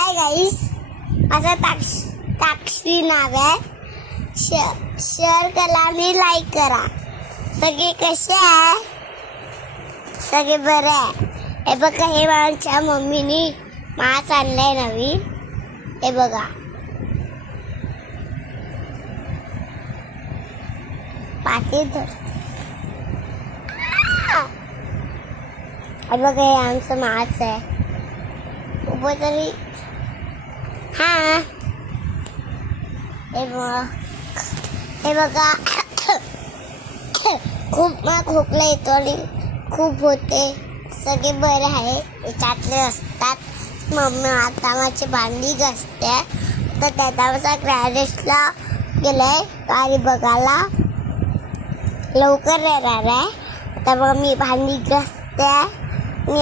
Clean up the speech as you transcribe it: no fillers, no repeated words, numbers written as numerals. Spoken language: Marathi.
हाय गाईस, माझं ताक्षी नाव आहे. शेअर करा आणि लाईक करा. सगळे कसे आहे? सगळे बरे आहे. हे बघा, हे माझ्या मम्मीनी मास्क आणलाय नवीन. हे बघा, पाकिट. हे बघा, हे आमचं मास्क आहे. उभं तरी हे बघा खूप खोकला येतो आणि खूप होते. सगळे बरे आहे. याच्यातले असतात. मम्मी आता माझी भांडी घासते. तर त्याचा ग्रॅरेजला गेलाय गाडी बघायला. लवकर येणार आहे. आता मग मी भांडी घासते. मी